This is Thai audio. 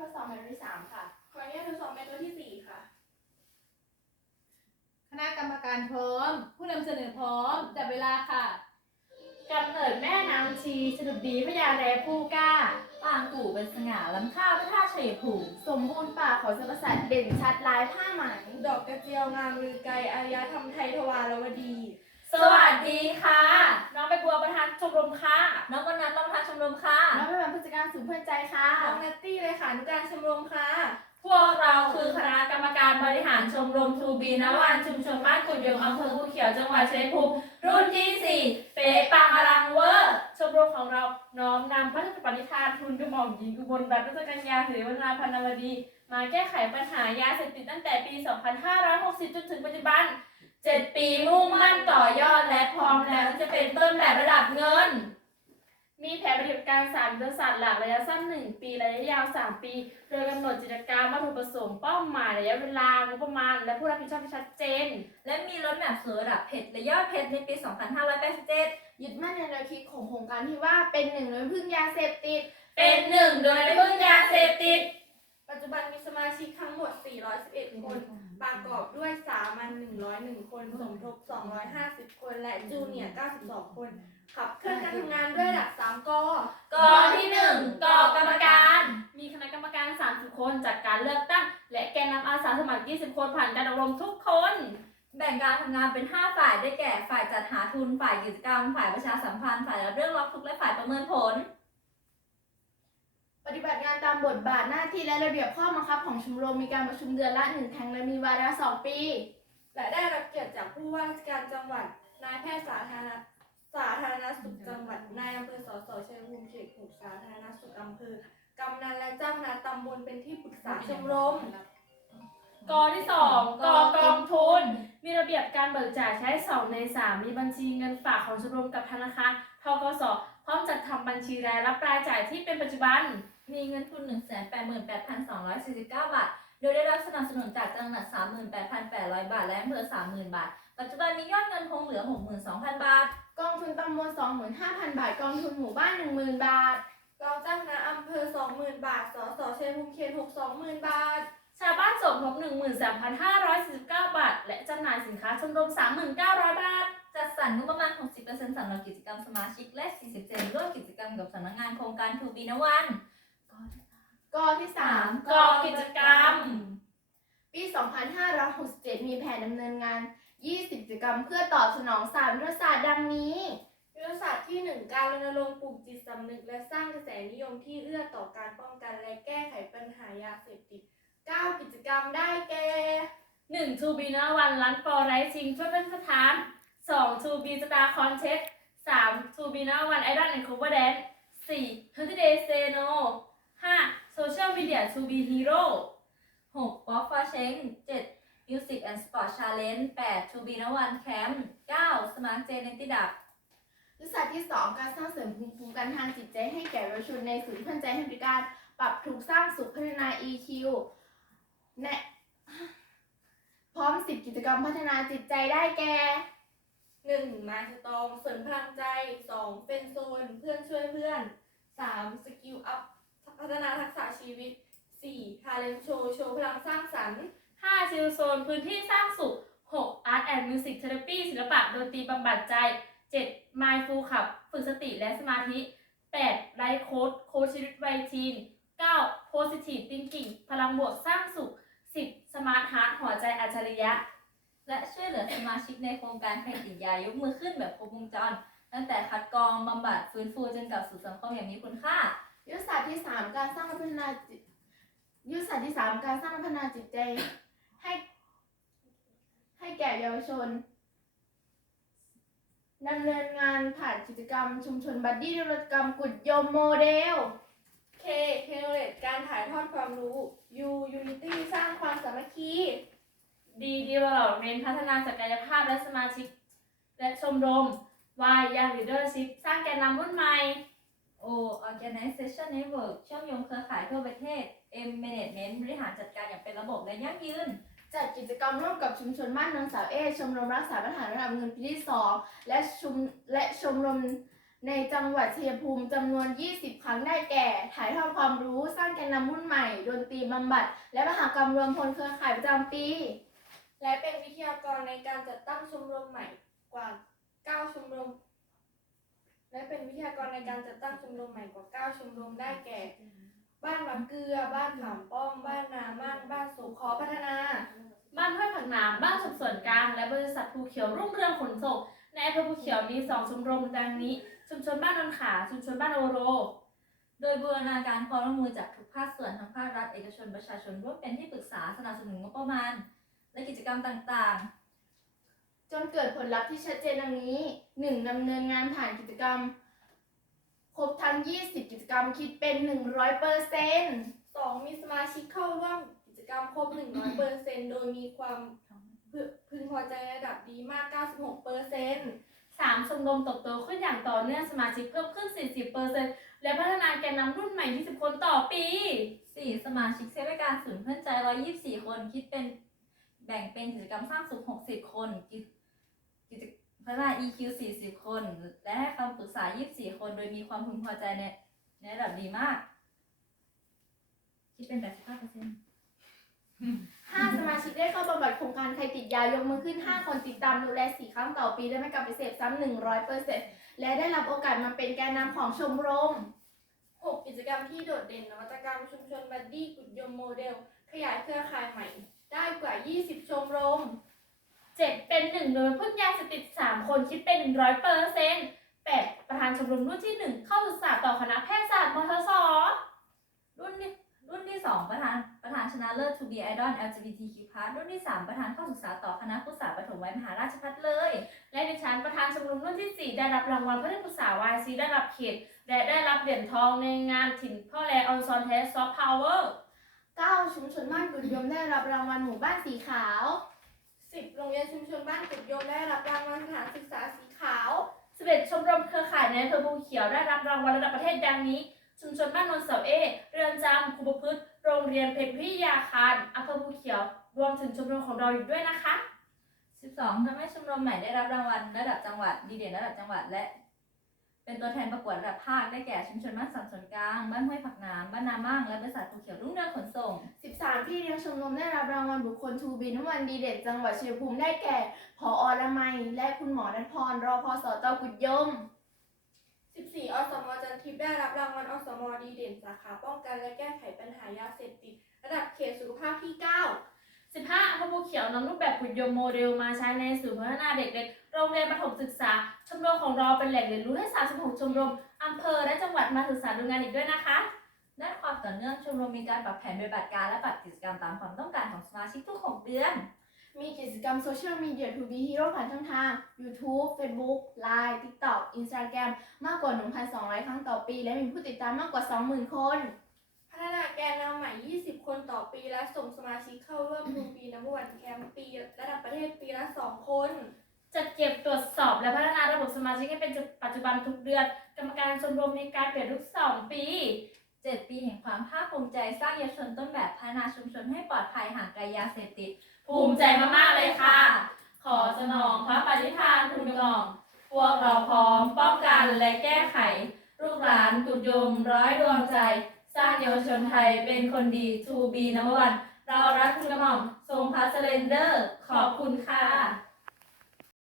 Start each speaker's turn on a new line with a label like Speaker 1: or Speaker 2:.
Speaker 1: ทดสอบแมตช์ที่สามค่ะ
Speaker 2: ขออนุญาตทดสอบแมตช์ตัวที่สี่ค่ะ
Speaker 3: คณะกรรมการพร้อม ผู้นำเสนอพร้อมจับเวลาค่ะ
Speaker 4: กำเนิดแม่น้ำชีสดุดดีพญาแรผู้กล้า
Speaker 5: ปางกู่เป็นสง่าล้ำค่าพระธาตุชัยภูมิ
Speaker 1: สมบูรณ์ป่าเขาสรรพสัตว์เด่นชัดลายผ้าไหม
Speaker 2: ดอกกระเจียวงามลือไกลอารยธรรมไทยทวารวดี
Speaker 5: สวัสดีค่ะ
Speaker 4: น้องใบบัวประธานชมรมค่ะ
Speaker 5: น้องวันนัทรองประธานชมรมค่ะ
Speaker 1: น้องเป็นผู้จัดการศูนย์เพื่อนใจค่ะ
Speaker 2: น้องนัตตี้เลยค่ะนุการชมรมค่ะ
Speaker 4: พวกเราคือคณะกรรมการบริหารชมรมทูบีนวันชุมชนบ้านกุดยงอำเภอภูเขียวจังหวัดชัยภูมิรุ่นที่ 4 เป๊ะปังอลังเวอร์ ชมรมของเราน้อมนำพระราชปณิธานทุนกระหม่อมหญิงอุบลรัตนราชกัญญาสิริวัฒนาพันนวดี มาแก้ไขปัญหายาเสพติดตั้งแต่ปี 2560 จนถึงปัจจุบัน 7ปีมุ่งมั่นต่อยอดและพร้อมแล้วจะเป็นต้นแบบระดับเงิน มีแผนปฏิบัติการ3ยุทธศาสตร์หลักระยะสั้น 1 ปีระยะยาว 3 ปี โดยกำหนดกิจกรรมวัตถุประสงค์เป้าหมายระยะเวลางบประมาณ และผู้รับผิดชอบที่ชัดเจน
Speaker 5: และมีรถแมพสู่ระดับเพชรและยอดเพชรในปี 2587
Speaker 1: ยึดมั่นในแนวคิดของโครงการที่ว่าเป็นหนึ่งโดยพึ่งยาเสพติด
Speaker 4: เป็นหนึ่งโดยไม่พึ่งยาเสพติด
Speaker 2: ปัจจุบันมีสมาชิกทั้งหมด 411 คน ประกอบด้วยสามัญ101 คน สมทบ 250 คน และจูเนียร์92 คน ขับเคลื่อนการทำงานด้วยหลัก 3ก
Speaker 4: กอที่หนึ่งกอกรรมการ มีคณะกรรมการ 30 คนจัดการเลือกตั้ง และแกนนำอาสาสมัคร 20 คนผ่านการอบรมทุกคน
Speaker 5: แบ่งการทำงานเป็น 5 ฝ่ายได้แก่ ฝ่ายจัดหาทุน ฝ่ายกิจกรรม ฝ่ายประชาสัมพันธ์ ฝ่ายรับเรื่องร้องทุกข์และฝ่ายประเมินผล
Speaker 1: ปฏิบัติงานตามบ ทบาทหน้าที่และระเบียบข้อบังคับของชมรมมีการประชุมเดือนละหนึ่งครั้งและมีวาระสองปี
Speaker 2: และได้รับเกียรติจากผู้ว่าราชการจังหวัด นายแพทย์สาธารณสาธารณสุขจังหวัด นายอำเภอสสชัยภูมิเขตหกสาธารณสุขอำเภอกำนันและเจ้าคณะตำบลเป็นที่ปรึกษาชมรม
Speaker 4: กอที่2กอกองทุน มีระเบียบการเบิกจ่ายใช้2ใน3มีบัญชีเงินฝากของชมรมกับธนาคารทกส ร้อมจัดทำบัญชีรายรับรายจ่ายที่เป็นปัจจุบัน
Speaker 5: มีเงินทุน 188,249 บาท โดยได้รับสนับสนุนจากจังหวัด 38,800 บาท และอำเภอ 30,000 บาท ปัจจุบันมียอดเงินคงเหลือ 62,000 บาท
Speaker 1: กองทุนตำบล25,000 บาท กองทุนหมู่บ้าน 10,000 บาท
Speaker 2: กองเจ้าคณะอำเภอ 20,000 บาท สสชัยภูมิเขต6 20,000 บาท
Speaker 4: ชาวบ้านสมทบ 13,549 บาท และจำหน่ายสินค้าชมรม 3,900 บาท
Speaker 5: จัดสรรงบประมาณ 60%สำหรับกิจกรรมสมาชิก และ 40%ร่วมกิจกรรมกับสำนักงานโครงการทูบีนวัน
Speaker 1: กอที่3
Speaker 4: กอกิจกรรม
Speaker 1: ปี 2567 มีแผนดำเนินงาน 20 กิจกรรมเพื่อตอบสนองสามยุทธศาสตร์ดังนี้
Speaker 2: ยุทธศาสตร์ที่ 1 การรณรงค์ปลูกจิตสำนึก และสร้างกระแสนิยมที่เอื้อต่อการป้องกันและแก้ไขปัญหายาเสพติด 9 กิจกรรมได้แก่
Speaker 4: 1 To be นวันรันฟอร์ไรชิงช่วยเป็นสถาน 2 To be Star Contest 3 To be นวันไอดอลแอนด์คูเวอร์แดน4 30 Days Say No 5 Social Media To be Hero
Speaker 5: 6 Walk for Change 7 Music and Sport Challenge 8 To be no one Camp 9 Smart J ในติดับ
Speaker 1: ยุทธศาสตร์ที่2การสร้างเสริมภูมิคุ้มกันทางจิตใจให้แก่เยาวชนในศูนย์พื่อนใจให้บริการ ปรับถูกสร้างสุขพัฒนา EQ แนะพร้อม10กิจกรรมพัฒนาจิตใจได้แก่
Speaker 2: 1. มาสตองเสริมพลังใจ 2. เป็นโซนเพื่อนช่วยเพื่อน 3. สกิลอัพพัฒนาทักษะชีวิต 4. ทาเลนโชว์โชว์พลังสร้างสรรค์
Speaker 4: 5ชิลโซนพื้นที่สร้างสุข6 Art and Music Therapy ศิลปะดนตรีบำบัดใจ7 Mindful ขับ ฝึกสติและสมาธิ8ไลฟ์โค้ดโค้ชชีวิตวัยทีน9 Positive Thinking พลังบวกสร้างสุข 10 Smart Heart หัวใจอัจฉริยะ
Speaker 5: และช่วยเหลือสมาชิกในโครงการผลิตติดยายกมือขึ้นแบบครบวงจร ตั้งแต่คัดกรองบำบัดฟื้นฟูจนกลับสู่สังคมอย่างมีคุณค่า
Speaker 1: ยุทธศาสตร์ที่ 3 การสร้างและพัฒนาจิตยุทธศาสตร์ที่ 3 การสร้างและพัฒนาจิตใจให้ให้แก่เยาวชนดำเนินงานผ่านกิจกรรมชุมชนบัดดี้นวัตกรรมกุดยมโมเดล
Speaker 2: K เทโนเลตการถ่ายทอดความรู้ U Unity สร้างความสามัคคี
Speaker 4: D Development พัฒนาศักยภาพและสมาชิก และชมรม Y Young Leadership สร้างแกนนำรุ่นใหม่
Speaker 5: O Organization Network เชื่อมโยงเครือข่ายทั่วประเทศ M Management บริหารจัดการอย่างเป็นระบบและยั่งยืน
Speaker 1: จัดกิจกรรมร่วมกับชุมชนบ้านนางสาวเอชมรมรักษาปัญหาระดับเงินปีที่2และชุมและชมรม ในจังหวัดชัยภูมิจำนวน 20 ครั้งได้แก่ ถ่ายทอดความรู้สร้างแกนนำรุ่นใหม่ ดนตรีบำบัด และมหากรรมรวมพลเครือข่ายประจำปี
Speaker 2: และเป็นวิทยากรในการจัดตั้งชมรมใหม่กว่า 9 ชมรม และเป็นวิทยากรในการจัดตั้งชมรมใหม่กว่า 9 ชมรมได้แก่ บ้านมะเกลือ บ้านขามป้อม บ้านนามั่นบ้านสุขอพัฒนา
Speaker 4: บ้านห้วยผักน้ำบ้านสมส่วนกลาง และบริษัทภูเขียวรุ่งเรืองขนส่ง ในอำเภอภูเขียวมีสองชมรมดังนี้ ชุมชนบ้านนนขา ชุมชนบ้านโอโร
Speaker 5: โดยบูรณาการความร่วมมือจากทุกภาคส่วนทั้งภาครัฐเอกชนประชาชนร่วมเป็นที่ปรึกษาสนับสนุนงบประมาณ และกิจกรรมต่าง
Speaker 1: จนเกิดผลลัพธ์ที่ชัดเจนดังนี้ 1. ดำเนินงานผ่านกิจกรรม ครบทั้ง 20 กิจกรรมคิดเป็น 100เปอร์เซ็นต์
Speaker 2: 2. มีสมาชิกเข้าร่วมกิจกรรมครบ 100เปอร์เซ็นต์โดยมีความ พอใจระดับดีมาก 96เปอร์เซ็นต์
Speaker 4: สามชมรมเติบโตขึ้นอย่างต่อเนื่องสมาชิกเพิ่มขึ้น 40%และพัฒนาแกนนำรุ่นใหม่ 20 คนต่อปี
Speaker 5: 4. สมาชิกใช้บริการศูนย์เพื่อนใจ 124 คนคิดเป็นแบ่งเป็นกิจกรรมสร้างสุข 60 คนกิจกิจพัฒนา EQ 40 คน และให้คำปรึกษา 24 คน โดยมีความพึงพอใจในในระดับดีมาก คิดเป็น85%
Speaker 1: 5สมาชิกได้เข้าบำบัดโครงการใครติดยายกมือขึ้น 5 คนติดตามดูแล4ครั้งต่อปีและไม่กลับไปเสพซ้ำ100เปอร์เซ็นต์และได้รับโอกาสมาเป็นแกนนำของชมรม
Speaker 2: 6 กิจกรรมที่โดดเด่นนวัตกรรมชุมชนบัดดี้กุดยมโมเดล ขยายเครือข่ายใหม่ ได้กว่า 20 ชมรม
Speaker 4: 7 เป็นหนึ่งโดยพึ่งยาเสพติด 3 คนคิดเป็น 100%เปอร์เซ็นต์8ประธานชมรมรุ่นที่ 1 เข้าศึกษาต่อคณะแพทยศาสตร์มทศ
Speaker 5: รุ่นที่ รุ่นที่ 2 ประธานประธานชนะเลิศ To be Idol LGBTQ+ รุ่นที่ 3 ประธานเข้าศึกษาต่อคณะผู้สาปฐมวัยมหาราชภัฏเลย
Speaker 4: และดิฉันประธานชมรมรุ่นที่ 4 ได้รับรางวัลเพื่อที่ปรึกษา YC ระดับเขตและได้รับเหรียญทองในงานถิ่นพ่อแลออนซอนเทสซอฟต์พาวเวอร์
Speaker 1: 9ชุมชนบ้านกุดยมได้รับรางวัลหมู่บ้านสีขาว
Speaker 2: 10 โรงเรียนชุมชนบ้านกุดยมได้รับรางวัลสถานศึกษาสีขาว
Speaker 4: 11ชมรมเครือข่ายในอำเภอภูเขียวได้รับรางวัลระดับประเทศดังนี้ ชุมชนบ้านนนเสาเอ เรือนจำครูประพฤติโรงเรียนเพชรวิทยาคารอำเภอภูเขียว รวมถึงชมรมของเราอยู่ด้วยนะคะ
Speaker 5: 12ทำให้ชมรมใหม่ได้รับรางวัลระดับจังหวัดดีเด่นระดับจังหวัดและ เป็นตัวแทนประกวดระดับภาคได้แก่ชุมชนบ้านสันสนกลางบ้านห้วยผักน้ำบ้านนามั่งและบริษัทภูเขียวรุ่งเรืองขนส่ง
Speaker 1: 13พี่เลี้ยงชมรมได้รับรางวัลบุคคลทูบีนวันดีเด่นจังหวัดชัยภูมิได้แก่พออละไมยและคุณหมอนันพรรอพอสตกุดยม
Speaker 2: 14 อสม จันทิพย์ได้รับรางวัลอสม ดีเด่นสาขาป้องกันและแก้ไขปัญหายาเสพติด ระดับเขตสุขภาพที่ 9
Speaker 4: 15อำเภอภูเขียวนำรูปแบบขุดยมโมเดลมาใช้ในศูนย์พัฒนาเด็กเล็กโรงเรียนประถมศึกษา ชมรมของเราเป็นแหล่งเรียนรู้ให้ 36 ชมรมอำเภอและจังหวัดมาศึกษาดูงานอีกด้วยนะคะ
Speaker 5: ด้านความต่อเนื่องชมรมมีการปรับแผนปฏิบัติการและปรับกิจกรรมตามความต้องการของสมาชิกทุก 6 เดือน
Speaker 1: มีกิจกรรมโซเชียลมีเดียทูบีฮีโร่ผ่านช่องทาง YouTube Facebook Line TikTok Instagram มากกว่า 1,200 ครั้งต่อปี และมีผู้ติดตามมากกว่า 20,000 คน
Speaker 2: พัฒนาแกนนำใหม่ 20 คนต่อปี และส่งสมาชิกเข้าร่วมทูปีนับวันแคมป์ปีระดับประเทศปีละ 2 คน
Speaker 4: จัดเก็บตรวจสอบและพัฒนาระบบสมาชิกให้เป็นปัจจุบันทุกเดือน กรรมการชมรมมีการเปลี่ยนทุก 2 ปี
Speaker 5: 7 ปีแห่งความภาคภูมิใจสร้างเยาวชนต้นแบบพัฒนาชุมชนให้ปลอดภัยห่างไกลยาเสพติด
Speaker 4: ภูมิใจมากๆเลยค่ะ ขอสนองพระปฏิทานคุณกล่องพวกเราพร้อมป้องกันและแก้ไข ลูกหลานกุดยมร้อยดวงใจ สร้างเยาวชนไทยเป็นคนดีทูบีน้ำวัน เรารักคุณกระหม่อมทรงพระเซเลนเดอร์ ขอบคุณค่ะ